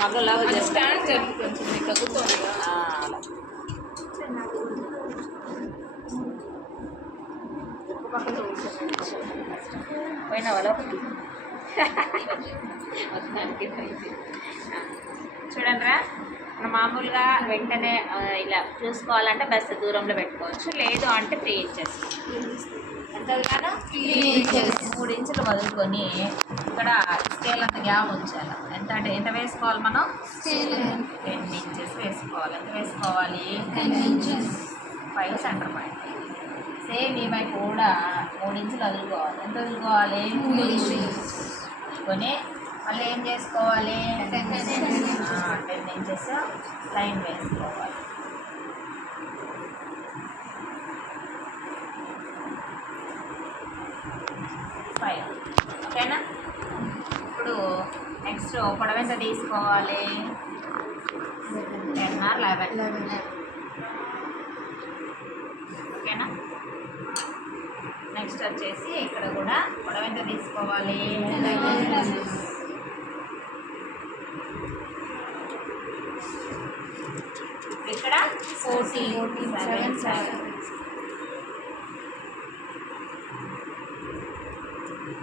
మగ్గలాగా stand జరిగి కొంచెం నీకు తగ్గుతుంది పోయిన వాళ్ళకి మొత్తానికి చూడండిరా మనం మామూలుగా వెంటనే ఇలా చూసుకోవాలంటే బస్ దూరంలో పెట్టుకోవచ్చు లేదు అంటే త్రీ ఇంచెస్. ఎంత వదిలాను మూడు ఇంచులు వదులుకొని ఇక్కడ స్కేల్ అంత గ్యాప్ ఉంచాలి. ఎంత అంటే ఎంత వేసుకోవాలి మనం? టెన్ ఇంచెస్ వేసుకోవాలి. ఎంత వేసుకోవాలి? Five centre point. సేమ్ ఈ వైపు కూడా మూడు ఇంచులు వదులుకోవాలి. ఎంత వదులుకోవాలి? కొని మళ్ళీ ఏం చేసుకోవాలి? టెన్ ఇంచెస్ లైన్ వేసుకోవాలి ఫైవ్ ఓకేనా ఇప్పుడు నెక్స్ట్ పొడవు ఎంత తీసుకోవాలి. Ten or eleven. ఓకేనా? నెక్స్ట్ వచ్చేసి ఇక్కడ కూడా పొడవు ఎంత తీసుకోవాలి. ఇక్కడ ఫోర్టీ సెవెన్ సెవెన్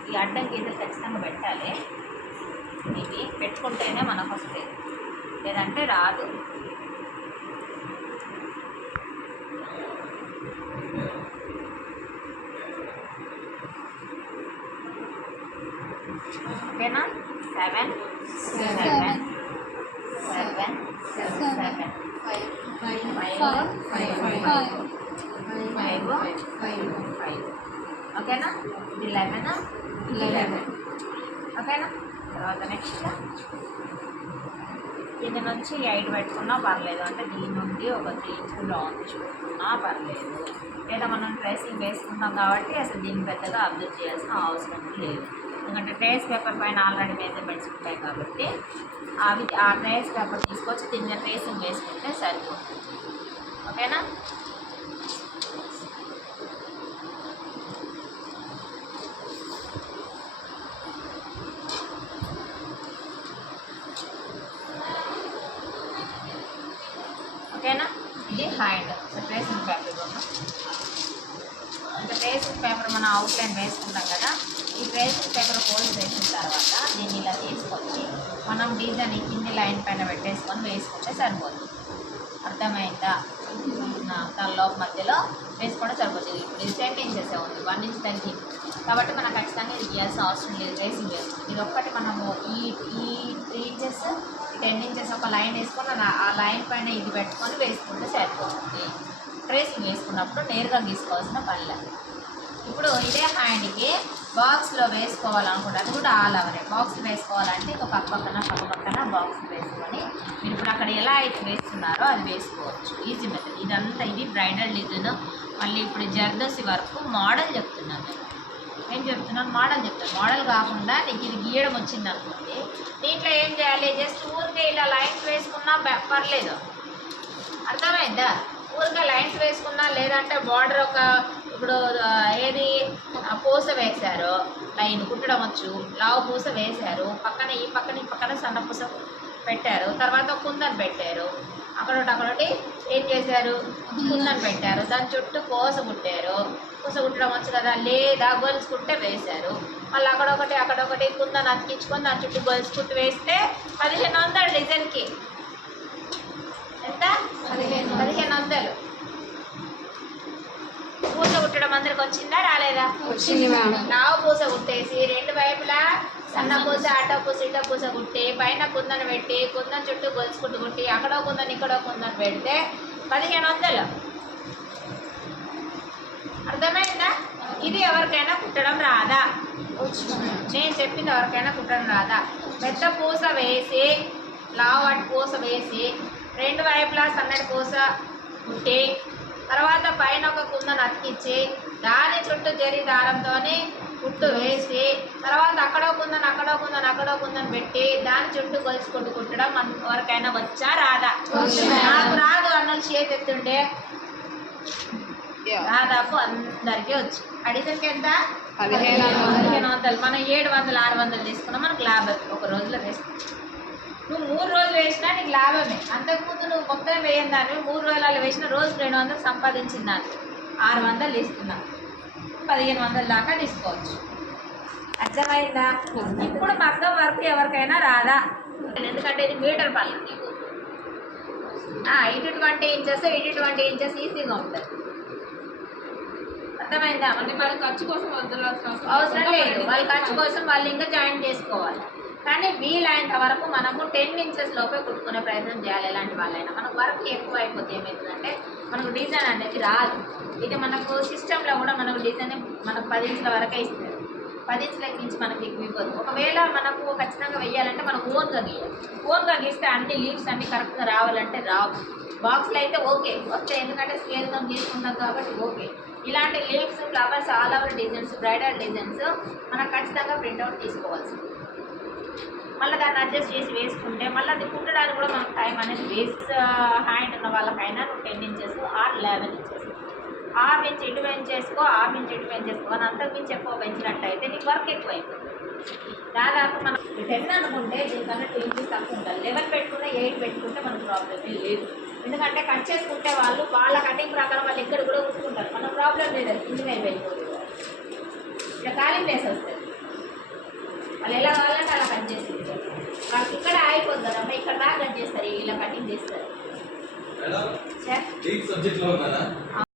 ఈ అడ్డం గీతలు ఖచ్చితంగా పెట్టాలి. ఇవి పెట్టుకుంటేనే మనకు వస్తాయి లేదంటే రాదు. ఓకేనా? Seven? Seven. Seven? Seven. Five. Five. Five. ఓకేనా? ఇది లెవెన్? లెవెన్. ఓకేనా? తర్వాత నెక్స్ట్ దీని నుంచి ఎయిట్ పెట్టుకున్నా పర్లేదు. అంటే దీని నుండి ఒక త్రీ ఇంచులు లాంగ్ చూసుకున్నా పర్లేదు. లేదా మనం ట్రేసింగ్ వేసుకుంటాం కాబట్టి అసలు దీన్ని పెద్దగా అబ్జర్వ్ చేయాల్సిన అవసరం లేదు. ఎందుకంటే ట్రేస్ పేపర్ పైన ఆల్రెడీ మెజర్మెంట్స్ ఉంటాయి కాబట్టి అవి ఆ ట్రేస్ పేపర్ తీసుకొచ్చి దీని ట్రేసింగ్ వేసుకుంటే సరిపోతుంది. ఓకేనా ఓకేనా ఇది హ్యాండ్ ట్రేసింగ్ పేపర్ ఇంకా ట్రేసింగ్ పేపర్ మనం అవుట్లైన్ వేసుకుంటాం కదా. ఈ ట్రేసింగ్ పేపర్ ఫోల్డ్ వేసిన తర్వాత దీన్ని ఇలా తీసుకొచ్చి మనం డిజైన్ కింది లైన్ పైన పెట్టేసుకొని వేసుకుంటే సరిపోతుంది. అర్థమైందా? దాని లోపు మధ్యలో వేసుకోవడం సరిపోతుంది. ఇప్పుడు ఇది టెన్ ఇంచెస్ ఉంది. వన్ ఇంచ్ తగ్గి కాబట్టి మనం ఖచ్చితంగా ఇది గీయాల్సిన అవసరం లేదు. రేసింగ్ వేసుకుంది ఇది ఒక్కటి మనము ఈ ఈ త్రీ ఇంచెస్ టెన్ ఇంచెస్ ఒక లైన్ వేసుకొని ఆ- ఆ లైన్ పైన ఇది పెట్టుకొని వేసుకుంటే సరిపోతుంది. ట్రేసింగ్ వేసుకున్నప్పుడు నేరుగా గీసుకోవాల్సిన పనులు ఇప్పుడు ఇదే హ్యాండ్కి బాక్స్లో వేసుకోవాలనుకుంటే అది కూడా ఆల్ అవరే బాక్స్ వేసుకోవాలంటే ఒక పక్క పక్కన పక్క పక్కన బాక్స్ వేసుకొని మీరు ఇప్పుడు అక్కడ ఎలా అయితే వేస్తున్నారో అది వేసుకోవచ్చు. ఈజీ మెథడ్ ఇదంతా ఇది బ్రైడల్ డిజైన్ మళ్ళీ ఇప్పుడు జర్దోసి వరకు మోడల్ చెప్తున్నాను నేను. ఏం చెప్తున్నాను? మోడల్ చెప్తాను. మోడల్ కాకుండా నీకు ఇది గీయడం వచ్చింది అనుకోండి. దీంట్లో ఏం చేయాలి? జస్ట్ ఊరికే ఇలా లైన్స్ వేసుకున్నా పర్లేదు. అర్థమైందా? ఊరికే లైన్స్ వేసుకున్నా లేదంటే బార్డర్ ఒక ఇప్పుడు ఏది? పూస వేశారు. లైన్ కుట్టడం వచ్చు. లావు పూస వేశారు. పక్కన ఈ పక్కన ఈ పక్కన సన్న పూస పెట్టారు. తర్వాత కుందన్ పెట్టారు. అక్కడొకటి అక్కడొకటి ఏం చేశారు? కుందన్ పెట్టారు. దాని చుట్టూ కోస కుట్టారు పూస కుట్టడం వచ్చు కదా? లేదా గొలుసు కుట్టే వేశారు. మళ్ళీ అక్కడొకటి అక్కడొకటి కుందన్ అతికించుకొని దాని చుట్టూ గొలుసు కుట్టి వేస్తే పదిహేను వందలు డిజైన్కి. ఎంత? పదిహేను. పదిహేను వందలు. పూస కుట్టడం అందరికి వచ్చిందా? రాలేదా? వచ్చింది మ్యామ్. లావు పూస కుట్టేసి రెండు వైపులా సన్న పూస అటో పూస ఇటో పూస కుట్టి పైన కుందని పెట్టి కుందన చుట్టూ గొలుసుకుంటూ కుట్టి అక్కడో కుందని ఇక్కడో కుందని పెడితే పదిహేను వందలు. అర్థమైందా? ఇది ఎవరికైనా కుట్టడం రాదా? నేను చెప్పింది ఎవరికైనా కుట్టడం రాదా? పెద్ద పూస వేసి లావు అటు పూస వేసి రెండు వైపులా సన్నటి పూస కుట్టి తర్వాత పైన ఒక కుందను అతికించి దాని చుట్టూ జరి దారంతోనే కుట్టు వేసి తర్వాత అక్కడో కుందని అక్కడో కుందని అక్కడో కుందని పెట్టి దాని చుట్టూ గొలుసుకుంటూ కుట్టడం మన ఎవరికైనా వచ్చా రాదా. నాకు రాదు అన్నది చేతి ఎత్తుండే దాదాపు అందరికీ వచ్చు. అడిగితే ఎంత? పదిహేను వందలు. పదిహేను వందలు. మనం ఏడు వందలు ఆరు వందలు తీసుకున్నాం మనకు లాభం. ఒక రోజులో వేస్తాం నువ్వు మూడు రోజులు వేసినా నీకు లాభమే. అంతకుముందు నువ్వు మొత్తం వేయని దాన్ని మూడు రోజులు వేసిన రోజుకు రెండు వందలు సంపాదించిన దాన్ని. ఆరు వందలు తీసుకున్నా. పదిహేను వందల దాకా తీసుకోవచ్చు. అర్థమైందా? ఇప్పుడు మగ్గం వర్క్ ఎవరికైనా రాదా? ఎందుకంటే ఇది మీటర్ పళ్ళు. నీకు ఇటు ట్వంటీ ఇంచెస్ ఇటు ట్వంటీ ఇంచెస్ ఈజీగా ఉంటుంది అర్థమైందా? అంటే వాళ్ళ ఖర్చు కోసం అవసరం లేదు. వాళ్ళ ఖర్చు కోసం వాళ్ళు ఇంకా జాయిన్ చేసుకోవాలి. కానీ వీలైనంత వరకు మనము టెన్ ఇంచెస్ లోపే కుట్టుకునే ప్రయత్నం చేయాలి. ఎలాంటి వాళ్ళైనా. మనకు వర్క్ ఎక్కువ అయిపోతే ఏమవుతుందంటే మనకు డిజైన్ అనేది రాదు. ఇది మనకు సిస్టంలో కూడా మనకు డిజైన్ మనకు పది ఇంచుల వరకే ఇస్తారు. పది ఇంచుల నుంచి మనకి ఎక్కువ ఇవ్వదు. ఒకవేళ మనకు ఖచ్చితంగా వెయ్యాలంటే మనం ఓన్గా గీయాలి. ఓన్గా గీస్తే అన్ని లీవ్స్ అన్ని కరెక్ట్గా రావాలంటే రావు. బాక్స్లో అయితే ఓకే వస్తాయి. ఎందుకంటే స్కేల్తో గీసుకుంటాం కాబట్టి ఓకే ఇలాంటి leaves flowers all over designs bridal designs మనం ఖచ్చితంగా ప్రింట్అవుట్ తీసుకోవాల్సింది మళ్ళీ దాన్ని అడ్జస్ట్ చేసి వేసుకుంటే మళ్ళీ అది కుట్టడానికి కూడా మనకు టైం అనేది వేస్ట్ హ్యాండ్ uh, ఉన్న వాళ్ళకైనా ten inches or eleven inches. ఆరు నుంచి ఇటు పెంచేసుకో ఆరు నుంచి ఇటు పెంచేసుకో అని అంతకు మించి ఎక్కువ పెంచినట్టయితే నీకు వర్క్ ఎక్కువ అయిపోతుంది దాదాపు మనం టెన్ అనుకుంటే దీనికన్నా టూ ఇంచెస్ తక్కువ ఉండాలి లెవెన్ పెట్టుకుంటే ఎయిట్ పెట్టుకుంటే మనకు ప్రాబ్లమే లేదు. ఎందుకంటే కట్ చేసుకుంటే వాళ్ళు వాళ్ళ కటింగ్ ప్రకారం వాళ్ళు ఇక్కడ కూడా ఉంచుకుంటారు మన ప్రాబ్లం లేదు అది కింద అయిపోతుంది ఇక్కడ ఖాళీ ప్లేస్ వస్తుంది. వాళ్ళు ఎలా కావాలంటే అలా కట్ చేసి వాళ్ళకి ఇక్కడ ఆగిపోతుంది అమ్మ ఇక్కడ బాగా కట్ చేస్తారు ఇలా కటింగ్ చేస్తారు. మేడం సార్ ఈ సబ్జెక్ట్లో ఉన్నారా